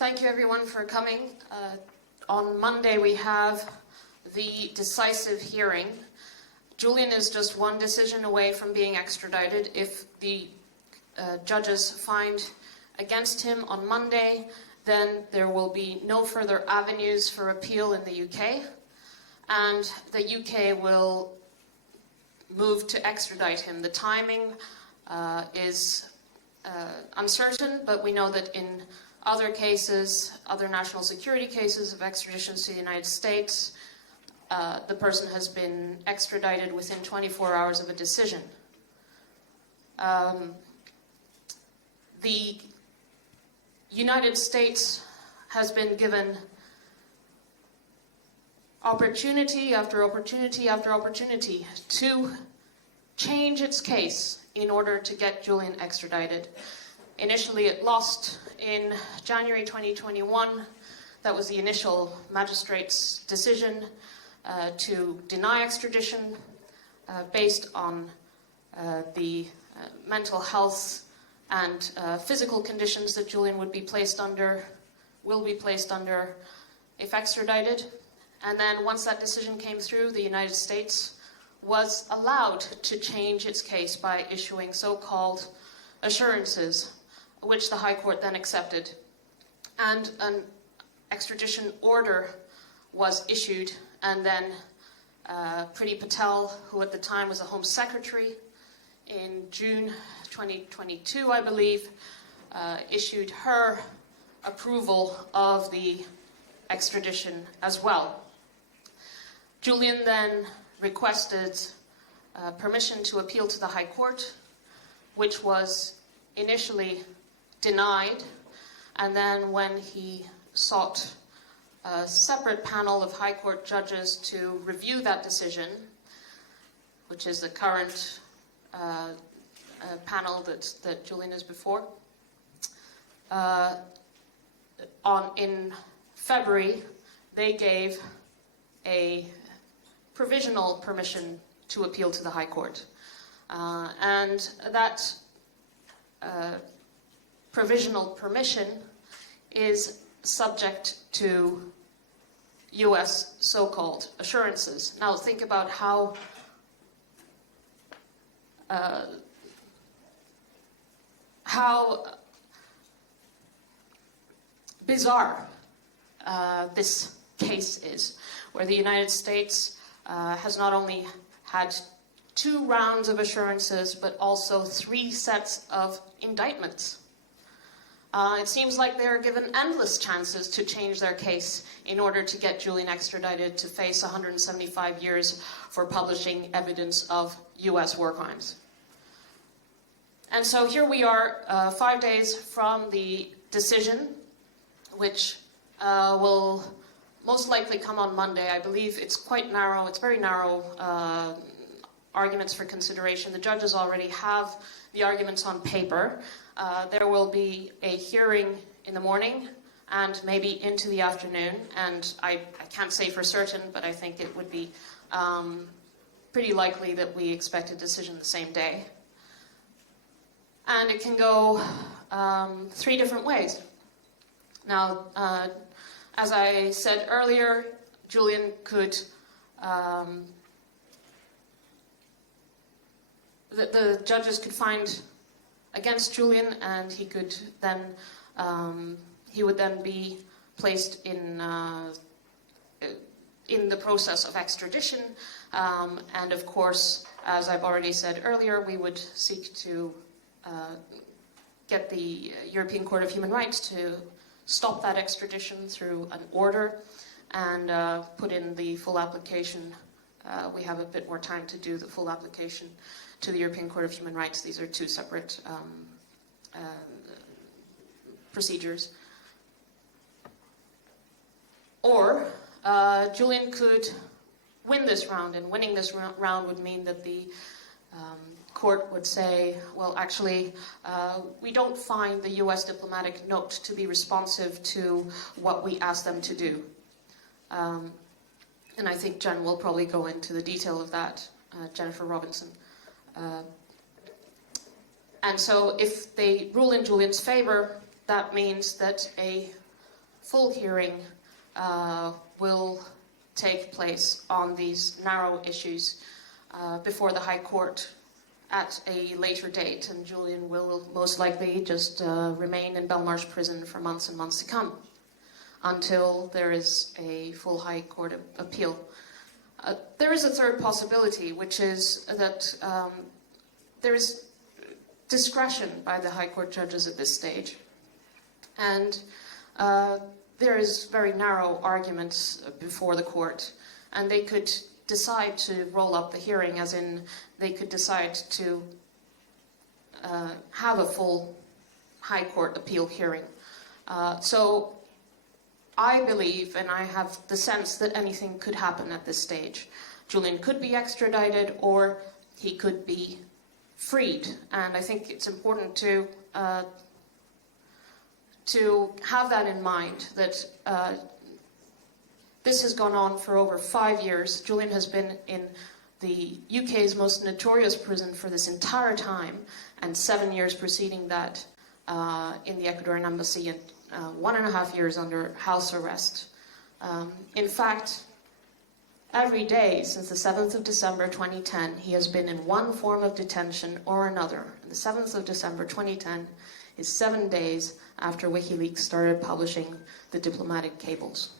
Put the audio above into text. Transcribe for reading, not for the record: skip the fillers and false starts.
Thank you everyone for coming. On Monday we have the decisive hearing. Julian is just one decision away from being extradited. If the judges find against him on Monday, then there will be no further avenues for appeal in the UK, and the UK will move to extradite him. The timing is uncertain, but we know that in other cases, other national security cases of extraditions to the United States, the person has been extradited within 24 hours of a decision. The United States has been given opportunity after opportunity after opportunity to change its case in order to get Julian extradited. Initially it lost in January 2021. That was the initial magistrate's decision to deny extradition based on the mental health and physical conditions that Julian will be placed under if extradited. And then once that decision came through, the United States was allowed to change its case by issuing so-called assurances, which the High Court then accepted. And an extradition order was issued, and then Priti Patel, who at the time was the Home Secretary, in June 2022, I believe, issued her approval of the extradition as well. Julian then requested permission to appeal to the High Court, which was initially denied, and then when he sought a separate panel of High Court judges to review that decision, which is the current panel that Julian is before, in February, they gave a provisional permission to appeal to the High Court. And that provisional permission is subject to US so-called assurances. Now think about how bizarre this case is, where the United States has not only had 2 rounds of assurances, but also 3 sets of indictments. It seems like they're given endless chances to change their case in order to get Julian extradited to face 175 years for publishing evidence of US war crimes. And so here we are, 5 days from the decision, which will most likely come on Monday. I believe it's quite narrow, it's very narrow arguments for consideration. The judges already have the arguments on paper. There will be a hearing in the morning and maybe into the afternoon, and I can't say for certain, but I think it would be pretty likely that we expect a decision the same day. And it can go 3 different ways. Now, as I said earlier, Julian could, the judges could find against Julian, and he could then, he would then be placed in the process of extradition. And of course, as I've already said earlier, we would seek to get the European Court of Human Rights to stop that extradition through an order and put in the full application. We have a bit more time to do the full application to the European Court of Human Rights. These are 2 separate procedures. Or Julian could win this round, and winning this round would mean that the court would say, well, actually, we don't find the US diplomatic note to be responsive to what we asked them to do. And I think Jen will probably go into the detail of that, Jennifer Robinson. And so if they rule in Julian's favor, that means that a full hearing will take place on these narrow issues before the High Court at a later date, and Julian will most likely just remain in Belmarsh prison for months and months to come until there is a full High Court appeal. There is a third possibility, which is that there is discretion by the High Court judges at this stage, and there is very narrow arguments before the court, and they could decide to roll up the hearing, as in they could decide to have a full High Court appeal hearing. So I believe, and I have the sense, that anything could happen at this stage. Julian could be extradited, or he could be freed, and I think it's important to have that in mind, that this has gone on for over 5 years. Julian has been in the UK's most notorious prison for this entire time, and 7 years preceding that in the Ecuadorian embassy, and 1.5 years under house arrest. In fact, every day since the 7th of December 2010, he has been in one form of detention or another. The 7th of December 2010 is 7 days after WikiLeaks started publishing the diplomatic cables.